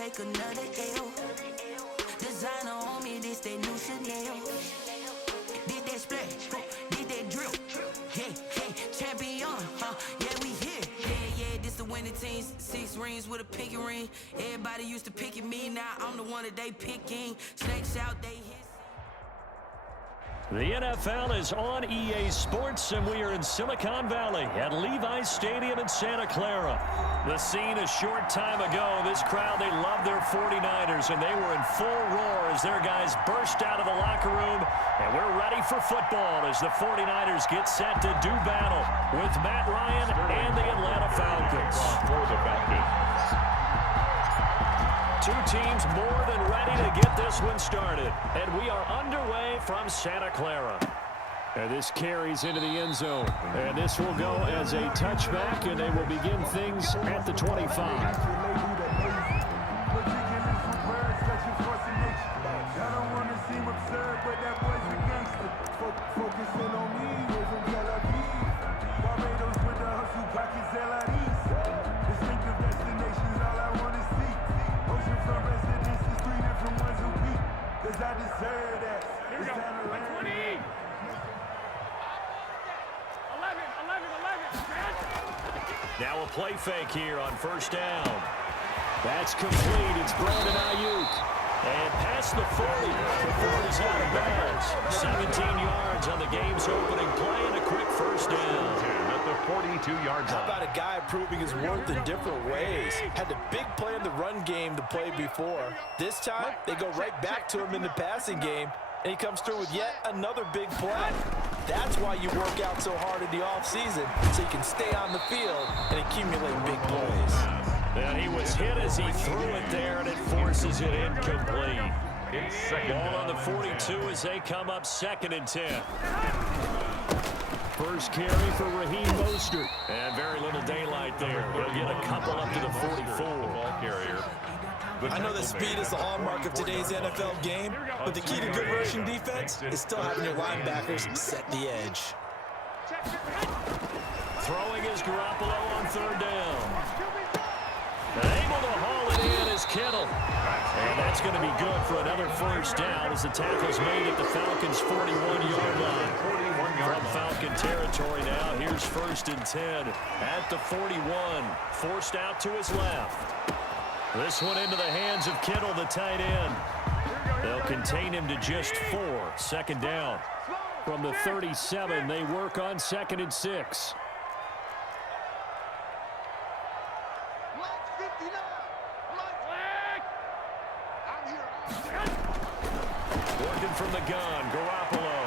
take another L. Designer on me, this that new Chanel. Did that splash, did that drill. Hey, champion, yeah, we here. Yeah, this the winning team. 6 rings with a pinky ring. Everybody used to pick at me, now I'm the one that they picking. Snakes out, they hit. The NFL is on EA Sports, and we are in Silicon Valley at Levi's Stadium in Santa Clara. The scene a short time ago, this crowd, they love their 49ers, and they were in full roar as their guys burst out of the locker room. And we're ready for football as the 49ers get set to do battle with Matt Ryan and the Atlanta Falcons. For the Falcons. Two teams more than ready to get this one started. And we are underway from Santa Clara. And this carries into the end zone. And this will go as a touchback, and they will begin things at the 25. I deserve that. Here we go. 20. 11. Now a play fake here on first down. That's complete. It's Brandon Ayuk. And past the 40 before he's out of bounds. 17 yards on the game's opening play and a quick first down. At the 42-yard line. How about a guy proving his worth in different ways? Had the big play in the run game to play before. This time, they go right back to him in the passing game, and he comes through with yet another big play. That's why you work out so hard in the offseason, so you can stay on the field and accumulate big plays. And he was hit as he threw it there, and it forces it incomplete. Ball on the 42 as they come up 2nd and 10. First carry for Raheem Mostert. And very little daylight there. He'll get a couple up to the 44. Ball carrier. I know that speed is the hallmark of today's NFL game, but the key to good rushing defense is still having your linebackers set the edge. Throwing is Garoppolo on 3rd down. Able to haul it in is Kittle. And that's going to be good for another first down as the tackle's made at the Falcons' 41-yard line. From Falcon territory now, here's 1st and 10 at the 41. Forced out to his left. This one into the hands of Kittle, the tight end. They'll contain him to just 4. 2nd down. From the 37, they work on 2nd and 6. Working from the gun, Garoppolo.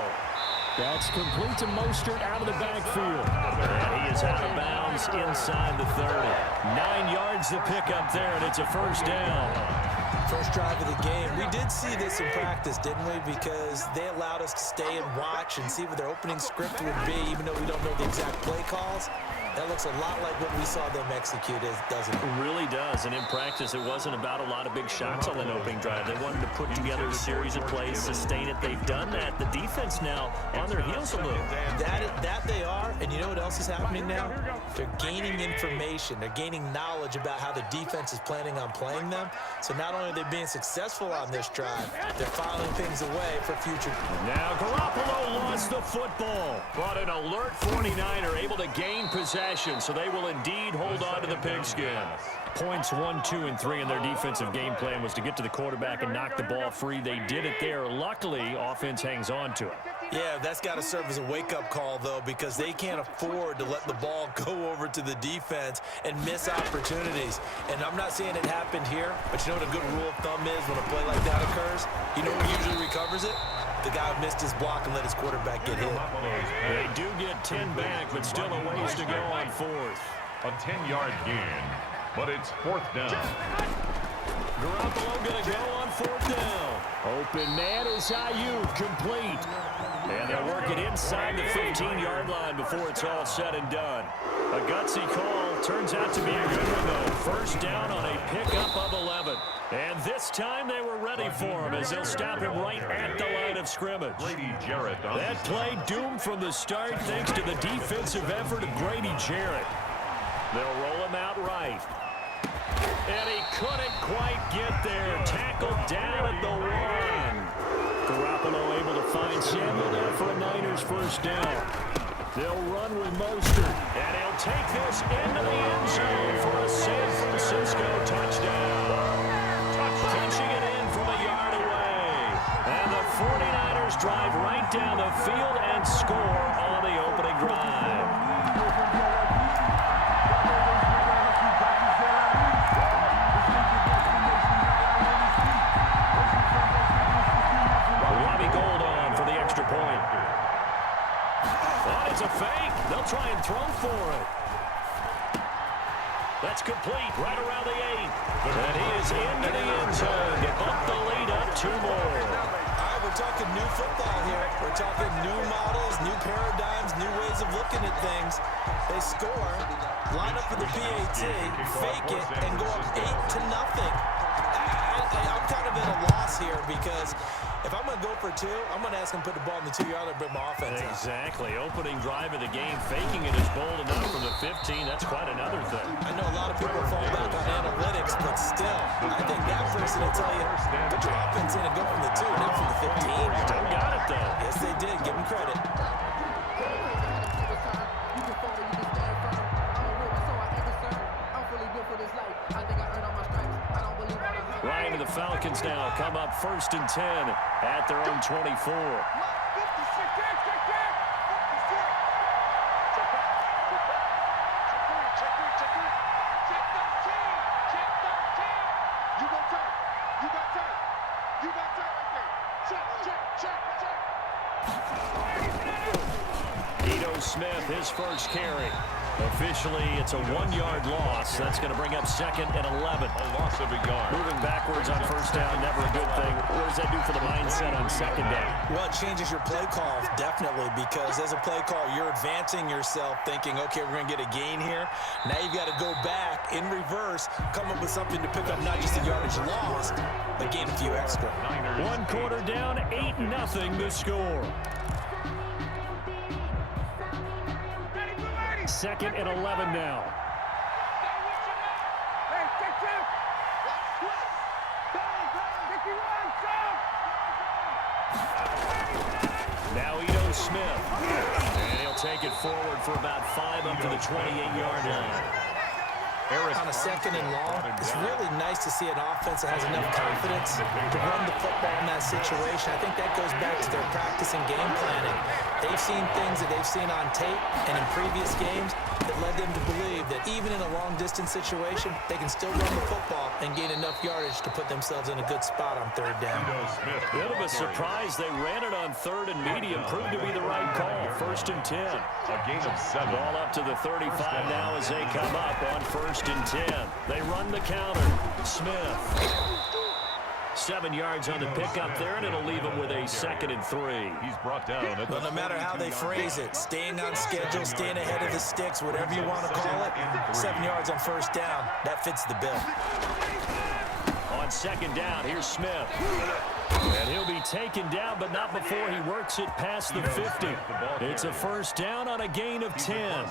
That's complete to Mostert out of the backfield. And he is out of bounds inside the 30. 9 yards to pick up there, and it's a first down. First drive of the game. We did see this in practice, didn't we? Because they allowed us to stay and watch and see what their opening script would be, even though we don't know the exact play calls. That looks a lot like what we saw them execute, doesn't it? It really does. And in practice, it wasn't about a lot of big shots on that opening drive. They wanted to put together a series of plays, sustain it. They've done that. The defense now on their heels a little. That they are. And you know what else is happening now? They're gaining information. They're gaining knowledge about how the defense is planning on playing them. So not only are they being successful on this drive, they're filing things away for future. Now Garoppolo lost the football. But an alert 49er able to gain possession. So they will indeed hold on to the pigskin. Points 1, 2, and 3 in their defensive game plan was to get to the quarterback and knock the ball free. They did it there. Luckily, offense hangs on to it. Yeah, that's got to serve as a wake-up call, though, because they can't afford to let the ball go over to the defense and miss opportunities. And I'm not saying it happened here, but you know what a good rule of thumb is when a play like that occurs? You know who usually recovers it? The guy who missed his block and let his quarterback get hit. They do get 10 back, but still a ways to go on 4th. A 10-yard gain, but it's 4th down. Garoppolo going to go on 4th down. Open man is Ayuk, complete. And they'll work it inside the 15-yard line before it's all said and done. A gutsy call turns out to be a good one, though. First down on a pickup of 11. And this time they were ready for him as they'll stop him right at the line of scrimmage. That play doomed from the start thanks to the defensive effort of Grady Jarrett. They'll roll him out right. And he couldn't quite get there. Tackled down at the 1. Garoppolo able to find Samuel there for a Niners first down. They'll run with Mostert. And he'll take this into the end zone for a San Francisco touchdown. Punching it in from a yard away. And the 49ers drive right down the field and score on the opening drive. Robbie Gould on for the extra point. Oh, it's a fake. They'll try and throw for it. That's complete right around the 8. And he is into the end zone to bump the lead up 2 more. We're talking new football here. We're talking new models, new paradigms, new ways of looking at things. They score, line up for the PAT, fake it, and go up 8-0. I'm kind of at a loss here because if I'm going to go for 2, I'm going to ask him to put the ball in the 2-yard line and bring my offense out. Exactly. Opening drive of the game, faking it is bold enough from the 15. That's quite another thing. I know a lot of people fall back on analytics, but still, I think that person will tell you, put your offense in and go from the 2, not from the 15. Still got it, though. Yes, they did. Give them credit. Ryan and the Falcons now come up 1st and 10 at their own 24. Smith, his first carry. Officially, it's a 1-yard loss. That's going to bring up 2nd and 11. A loss of a yard. Moving backwards on first down, never a good thing. What does that do for the mindset on 2nd down? Well, it changes your play call, definitely, because as a play call, you're advancing yourself thinking, okay, we're going to get a gain here. Now you've got to go back in reverse, come up with something to pick up not just a yardage lost, but gain a few extra. 1 quarter down, 8-0 to score. 2nd and 11 now. Now Ito Smith. And he'll take it forward for about 5 up to the 28-yard line. On a 2nd and long, it's really nice to see an offense that has enough confidence to run the football in that situation. I think that goes back to their practice and game planning. They've seen things that they've seen on tape and in previous games that led them to believe that even in a long-distance situation, they can still run the football and gain enough yardage to put themselves in a good spot on 3rd down. Bit of a surprise. They ran it on 3rd and medium. Proved to be the right call. 1st and 10. A gain of 7. Ball up to the 35 now as they come up on 1st and 10. They run the counter. Smith. 7 yards on the pickup there, and it'll leave him with a 2nd and 3. He's brought down at Well, no matter how they phrase it, staying on schedule, staying ahead of the sticks, whatever you want to call it, 7 yards on 1st down, that fits the bill. On 2nd down, here's Smith. And he'll be taken down, but not before he works it past the 50. It's a 1st down on a gain of 10.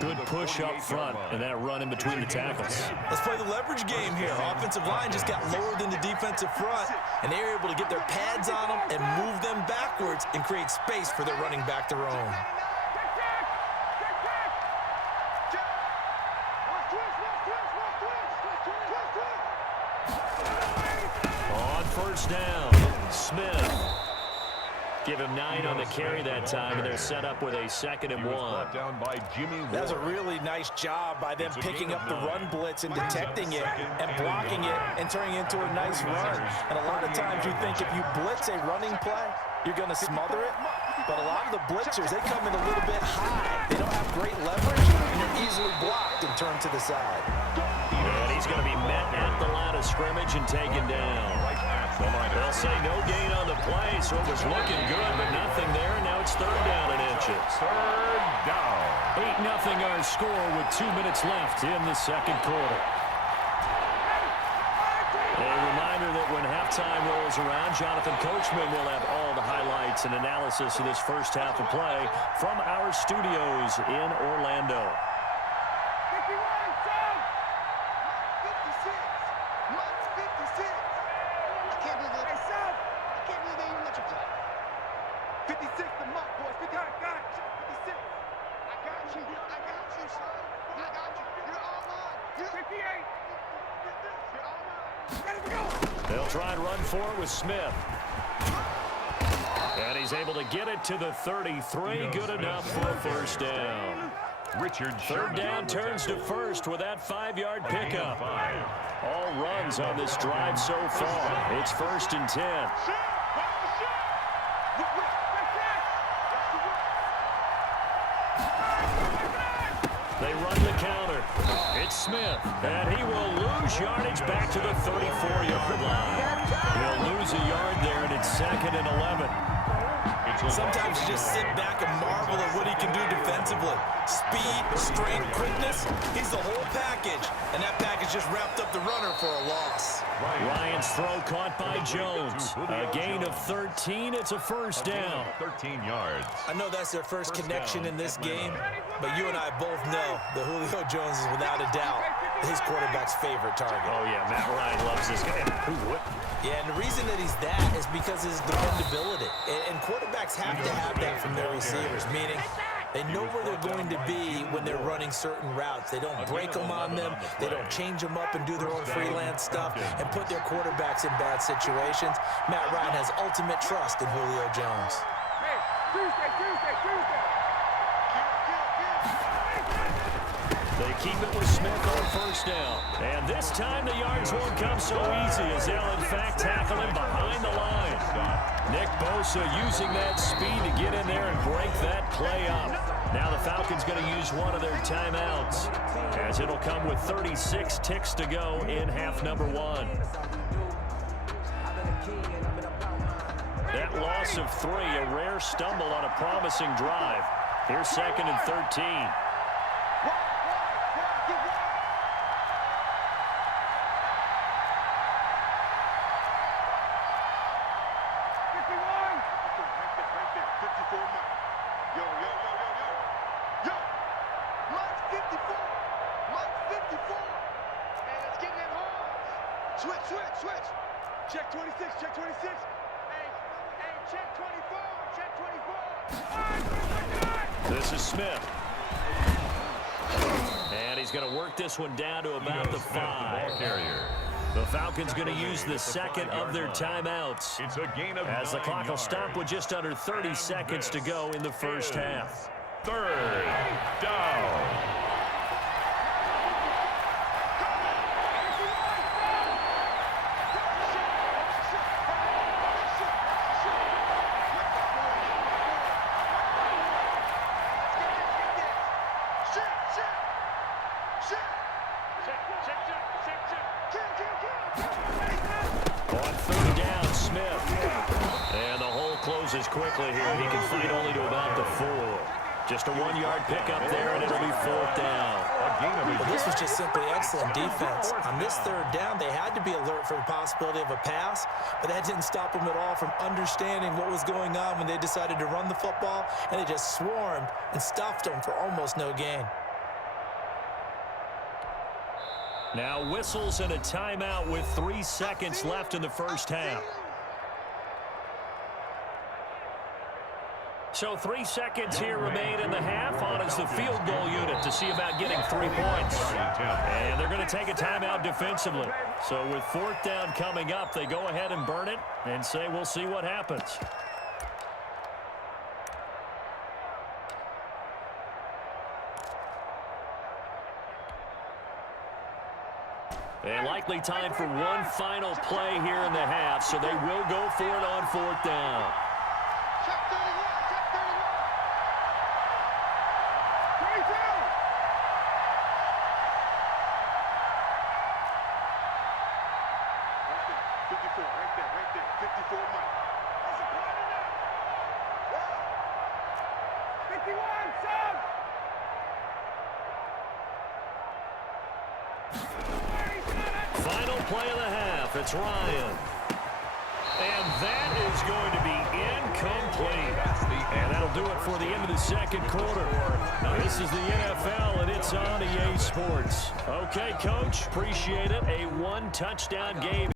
Good push up front, and that run in between the tackles. Let's play the leverage game here. Offensive line just got lower than the defensive front, and they were able to get their pads on them and move them backwards and create space for their running back to roam. On 1st down, Smith. Give him 9 on the carry that time, and they're set up with a 2nd and 1. That's a really nice job by them picking up the run blitz and detecting it and blocking it and turning it into a nice run. And a lot of times you think if you blitz a running play, you're going to smother it. But a lot of the blitzers, they come in a little bit high. They don't have great leverage, and they're easily blocked and turned to the side. And he's going to be met at the line of scrimmage and taken down. They'll say no gain on the play, so it was looking good, but nothing there. Now it's 3rd down and inches. 3rd down. 8-0 our score with 2 minutes left in the 2nd quarter. A reminder that when halftime rolls around, Jonathan Coachman will have all the highlights and analysis of this first half of play from our studios in Orlando. 56. They'll try and run for it with Smith. And he's able to get it to the 33. Good enough for a first down. Third down turns to first with that 5-yard pickup. All runs on this drive so far. It's 1st and 10. They run the counter. It's Smith, and he will lose yardage back to the 34-yard line. He'll lose a yard there, and it's 2nd and 11. Sometimes you just sit back and marvel at what he can do defensively. Speed, strength, quickness, he's the whole package. And that package just wrapped up the runner for a loss. Ryan's throw caught by Jones. A gain of 13. It's a first down. 13 yards. I know that's their first connection in this game, but you and I both know that Julio Jones is without a doubt his quarterback's favorite target. Oh, yeah, Matt Ryan loves this guy. Who would? Yeah, and the reason that he's that is because of his dependability. And quarterbacks have to have that from their receivers, meaning they know where they're going to be when they're running certain routes. They don't break them on them. They don't change them up and do their own freelance stuff and put their quarterbacks in bad situations. Matt Ryan has ultimate trust in Julio Jones. They keep it with Smith on first down. And this time the yards won't come so easy as they'll in fact tackle him behind the line. Nick Bosa using that speed to get in there and break that play up. Now the Falcons going to use one of their timeouts as it'll come with 36 ticks to go in half number 1. That loss of 3, a rare stumble on a promising drive. Here's 2nd and 13. Switch. Check 26, check 26. Hey, check 24, check 24. This is Smith. And he's going to work this one down to about the 5. The Falcons going to use the 2nd of their timeouts as the clock will stop with just under 30 seconds to go in the first half. 3rd down. On 3rd down, Smith. And the hole closes quickly here. He can fight only to about the 4. Just a 1-yard pickup there, and it'll be 4th down. Well, this was just simply excellent defense. On this 3rd down, they had to be alert for the possibility of a pass, but that didn't stop them at all from understanding what was going on when they decided to run the football, and they just swarmed and stuffed them for almost no gain. Now whistles and a timeout with 3 seconds left in the first half. So 3 seconds here remain in the half. On is the field goal unit to see about getting 3 points. And they're going to take a timeout defensively. So with 4th down coming up, they go ahead and burn it and say we'll see what happens. And likely time for one final play here in the half, so they will go for it on 4th down. Final play of the half. It's Ryan. And that is going to be incomplete. And that'll do it for the end of the second quarter. This is the NFL, and it's on EA Sports. Okay, Coach, appreciate it. A 1-touchdown game.